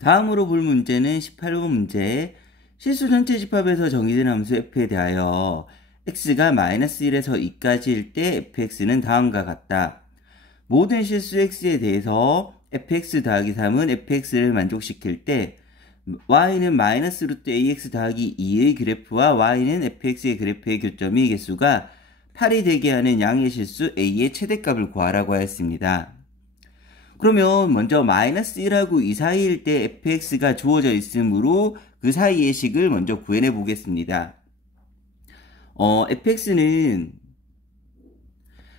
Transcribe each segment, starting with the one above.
다음으로 볼 문제는 18번 문제. 실수 전체 집합에서 정의된 함수 f에 대하여 x가 -1에서 2까지일 때 fx는 다음과 같다. 모든 실수 x에 대해서 fx 더하기 3은 fx를 만족시킬 때 y는 -√ax 더하기 2의 그래프와 y는 fx의 그래프의 교점의 개수가 8이 되게 하는 양의 실수 a의 최대값을 구하라고 하였습니다. 그러면 먼저 -1하고 2 사이일 때 fx가 주어져 있으므로 그 사이의 식을 먼저 구해내 보겠습니다. fx는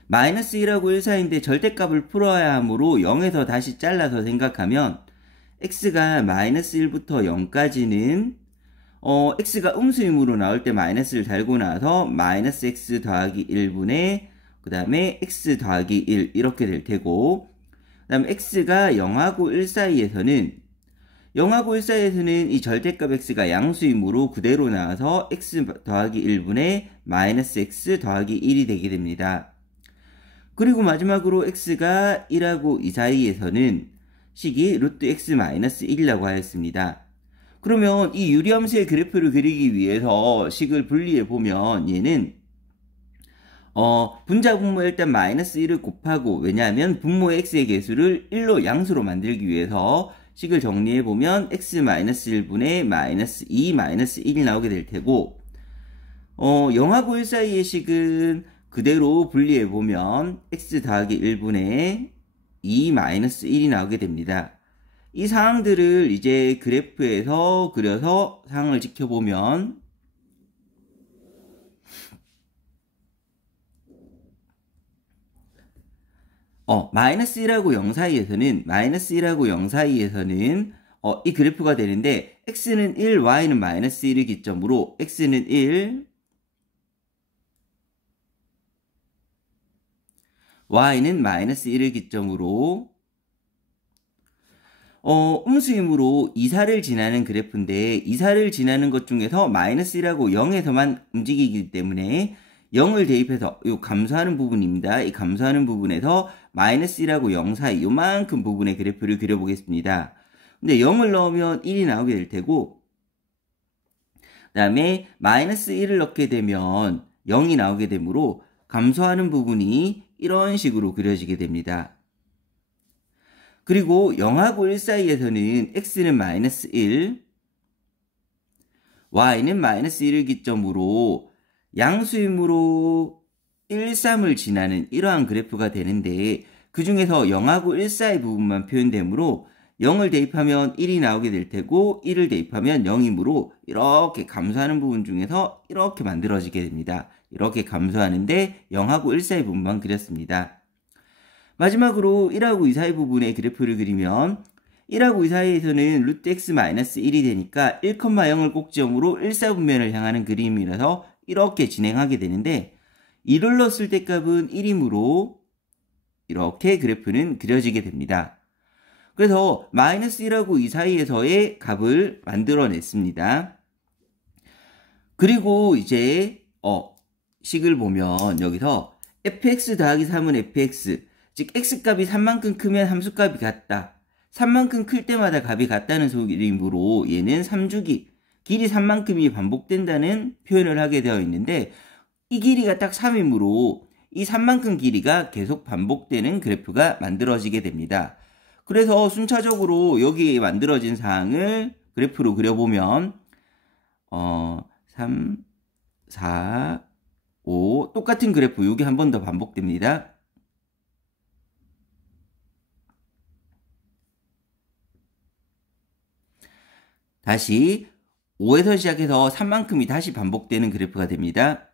-1하고 1 사이인데 절대값을 풀어야 하므로 0에서 다시 잘라서 생각하면 x가 -1부터 0까지는 x가 음수임으로 나올 때 마이너스를 달고 나서 -x 더하기 1분의 그 다음에 x 더하기 1 이렇게 될 테고, 그 다음에 x가 0하고 1 사이에서는 이 절대값 x가 양수이므로 그대로 나와서 x 더하기 1분의 -x 더하기 1이 되게 됩니다. 그리고 마지막으로 x가 1하고 2 사이에서는 식이 x-1이라고 하였습니다. 그러면 이 유리함수의 그래프를 그리기 위해서 식을 분리해 보면 얘는 분자 분모에 일단 -1을 곱하고, 왜냐하면 분모의 x의 개수를 1로 양수로 만들기 위해서 식을 정리해 보면 x-1분의 -2 -1이 나오게 될 테고, 0하고 1 사이의 식은 그대로 분리해 보면 x 더하기 1분의 2 -1이 나오게 됩니다. 이 상황들을 이제 그래프에서 그려서 상황을 지켜보면 -1하고 0 사이에서는 이 그래프가 되는데 x는 1, y는 -1을 기점으로 x는 1, y는 -1을 기점으로 음수이므로 이사를 지나는 그래프인데, 이사를 지나는 것 중에서 -1하고 0에서만 움직이기 때문에 0을 대입해서 이 감소하는 부분입니다. 이 감소하는 부분에서 -1하고 0 사이 요만큼 부분의 그래프를 그려보겠습니다. 근데 0을 넣으면 1이 나오게 될 테고, 그 다음에 -1을 넣게 되면 0이 나오게 되므로 감소하는 부분이 이런 식으로 그려지게 됩니다. 그리고 0하고 1 사이에서는 x는 -1, y는 -1을 기점으로 양수이므로 1, 3을 지나는 이러한 그래프가 되는데, 그 중에서 0하고 1 사이 부분만 표현되므로 0을 대입하면 1이 나오게 될 테고 1을 대입하면 0이므로 이렇게 감소하는 부분 중에서 이렇게 만들어지게 됩니다. 이렇게 감소하는데 0하고 1 사이 부분만 그렸습니다. 마지막으로 1하고 2 사이 부분의 그래프를 그리면 1하고 2 사이에서는 x-1이 되니까 1,0을 꼭지점으로 1사분면을 향하는 그림이라서 이렇게 진행하게 되는데, 1을 넣었을 때 값은 1이므로 이렇게 그래프는 그려지게 됩니다. 그래서 -1하고 2 사이에서의 값을 만들어냈습니다. 그리고 이제 식을 보면 여기서 fx 더하기 3은 fx, 즉 x값이 3만큼 크면 함수값이 같다. 3만큼 클 때마다 값이 같다는 소리이므로 얘는 3주기, 길이 3만큼이 반복된다는 표현을 하게 되어 있는데, 이 길이가 딱 3이므로 이 3만큼 길이가 계속 반복되는 그래프가 만들어지게 됩니다. 그래서 순차적으로 여기에 만들어진 사항을 그래프로 그려보면 3, 4, 5 똑같은 그래프 여기 한 번 더 반복됩니다. 다시 5에서 시작해서 3만큼이 다시 반복되는 그래프가 됩니다.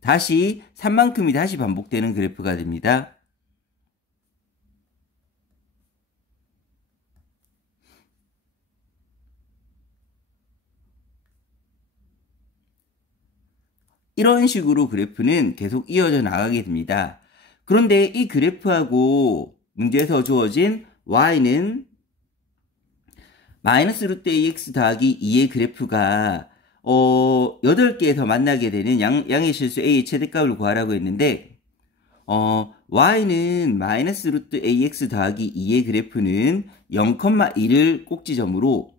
다시 3만큼이 다시 반복되는 그래프가 됩니다. 이런 식으로 그래프는 계속 이어져 나가게 됩니다. 그런데 이 그래프하고 문제에서 주어진 y는 마이너스 루트 ax 더하기 2의 그래프가 8개에서 만나게 되는 양의 실수 a의 최대값을 구하라고 했는데 y는 마이너스 루트 ax 더하기 2의 그래프는 0,1을 꼭지점으로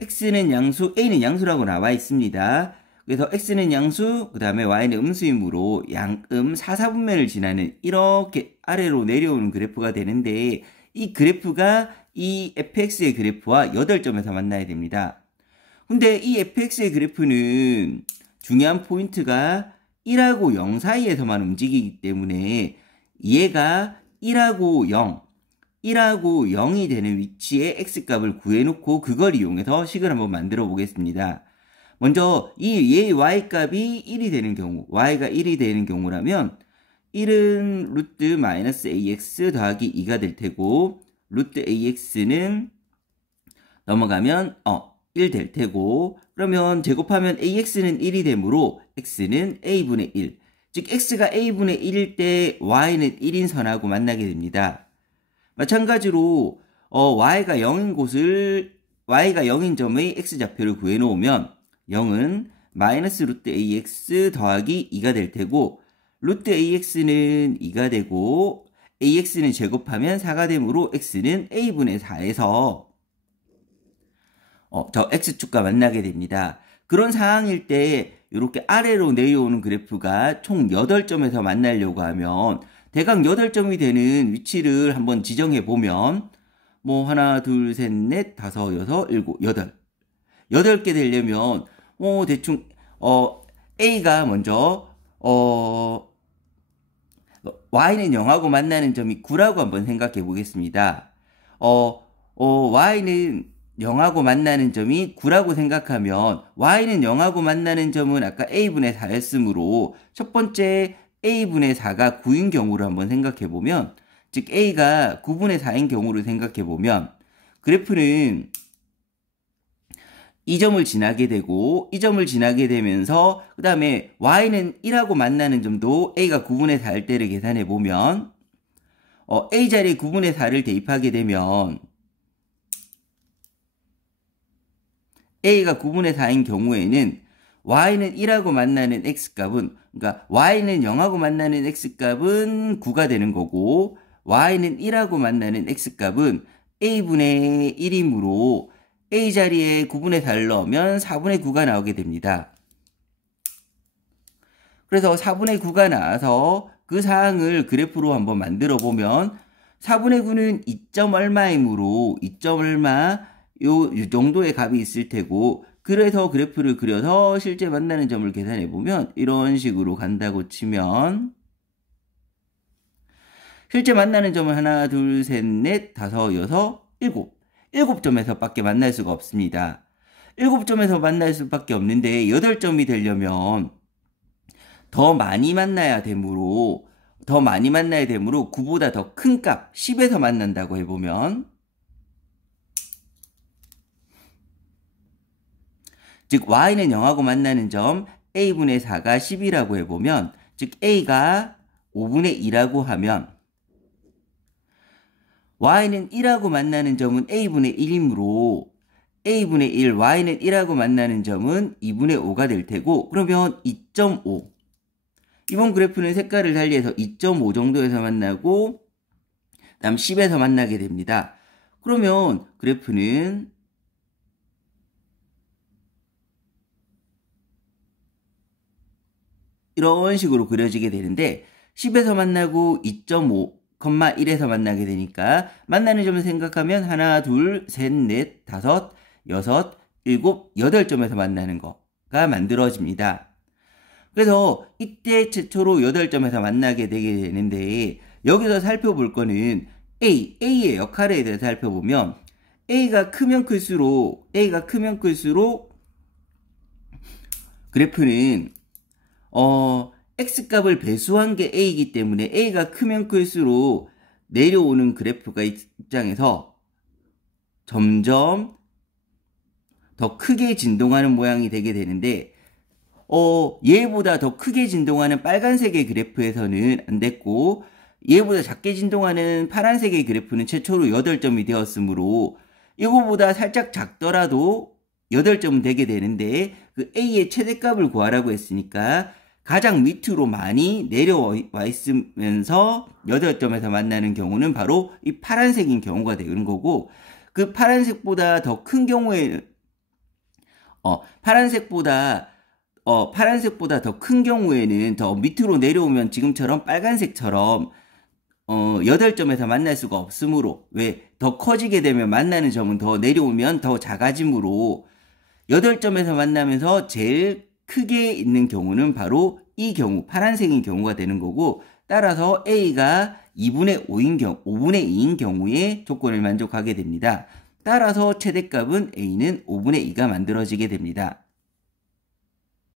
x는 양수, a는 양수라고 나와 있습니다. 그래서 x는 양수, 그 다음에 y는 음수이므로 양음 4,4분면을 지나는 이렇게 아래로 내려오는 그래프가 되는데 이 그래프가 이 fx의 그래프와 8점에서 만나야 됩니다. 근데 이 fx의 그래프는 중요한 포인트가 1하고 0 사이에서만 움직이기 때문에 얘가 1하고 0이 되는 위치에 x값을 구해놓고 그걸 이용해서 식을 한번 만들어 보겠습니다. 먼저 얘의 y값이 1이 되는 경우, y가 1이 되는 경우라면 1은 루트 마이너스 ax 더하기 2가 될 테고 루트 ax는 넘어가면 1 될 테고 그러면 제곱하면 ax는 1이 되므로 x는 a분의 1, 즉 x가 a분의 1일 때 y는 1인 선하고 만나게 됩니다. 마찬가지로 y가 0인 점의 x좌표를 구해놓으면 0은 마이너스 루트 ax 더하기 2가 될 테고 루트 ax는 2가 되고 ax는 제곱하면 4가 되므로 x는 a분의 4에서 저 x축과 만나게 됩니다. 그런 상황일 때 이렇게 아래로 내려오는 그래프가 총 8점에서 만나려고 하면 대강 8점이 되는 위치를 한번 지정해 보면 뭐 하나, 둘, 셋, 넷, 다섯, 여섯, 일곱, 여덟 8개 되려면 대충 A가 먼저 Y는 0하고 만나는 점이 9라고 한번 생각해 보겠습니다. Y는 0하고 만나는 점이 9라고 생각하면 Y는 0하고 만나는 점은 아까 A분의 4였으므로 첫 번째 A분의 4가 9인 경우를 한번 생각해 보면, 즉 A가 9분의 4인 경우를 생각해 보면 그래프는 이 점을 지나게 되고 이 점을 지나게 되면서 그 다음에 y는 1하고 만나는 점도 a가 9분의 4일 때를 계산해 보면 a 자리에 9분의 4를 대입하게 되면 a가 9분의 4인 경우에는 y는 1하고 만나는 x값은, 그러니까 y는 0하고 만나는 x값은 9가 되는 거고 y는 1하고 만나는 x값은 a분의 1이므로 a 자리에 9분의 4를 넣으면 4분의 9가 나오게 됩니다. 그래서 4분의 9가 나와서 그 사항을 그래프로 한번 만들어 보면 4분의 9는 2점 얼마이므로 2점 얼마 요 정도의 값이 있을 테고, 그래서 그래프를 그려서 실제 만나는 점을 계산해 보면 이런 식으로 간다고 치면 실제 만나는 점은 하나, 둘, 셋, 넷, 다섯, 여섯, 일곱 7점에서 밖에 만날 수가 없습니다. 7점에서 만날 수밖에 없는데 8점이 되려면 더 많이 만나야 되므로 9보다 더 큰 값 10에서 만난다고 해보면, 즉 y는 0하고 만나는 점 a분의 4가 10이라고 해보면, 즉 a가 5분의 2라고 하면 y는 1하고 만나는 점은 a분의 1이므로 a분의 1, y는 1하고 만나는 점은 2분의 5가 될 테고, 그러면 2.5. 이번 그래프는 색깔을 달리해서 2.5 정도에서 만나고 다음 10에서 만나게 됩니다. 그러면 그래프는 이런 식으로 그려지게 되는데 10에서 만나고 2.5 1에서 만나게 되니까 만나는 점을 생각하면 하나, 둘, 셋, 넷, 다섯, 여섯, 일곱, 8점에서 만나는 거가 만들어집니다. 그래서 이때 최초로 8점에서 만나게 되게 되는데, 여기서 살펴볼 거는 A의 역할에 대해서 살펴보면 A가 크면 클수록 그래프는 x값을 배수한 게 a이기 때문에 a가 크면 클수록 내려오는 그래프가 입장에서 점점 더 크게 진동하는 모양이 되게 되는데, 얘보다 더 크게 진동하는 빨간색의 그래프에서는 안 됐고, 얘보다 작게 진동하는 파란색의 그래프는 최초로 8점이 되었으므로 이거보다 살짝 작더라도 8점은 되게 되는데 그 A의 최대값을 구하라고 했으니까 가장 밑으로 많이 내려와 있으면서 8점에서 만나는 경우는 바로 이 파란색인 경우가 되는 거고, 그 파란색보다 더 큰 경우에 파란색보다 더 큰 경우에는 더 밑으로 내려오면 지금처럼 빨간색처럼 8점에서 만날 수가 없으므로, 왜 더 커지게 되면 만나는 점은 더 내려오면 더 작아지므로 8점에서 만나면서 제일 크게 있는 경우는 바로 이 경우 파란색인 경우가 되는 거고, 따라서 A가 2분의 5분의 2인 경우에 조건을 만족하게 됩니다. 따라서 최대값은 A는 5분의 2가 만들어지게 됩니다.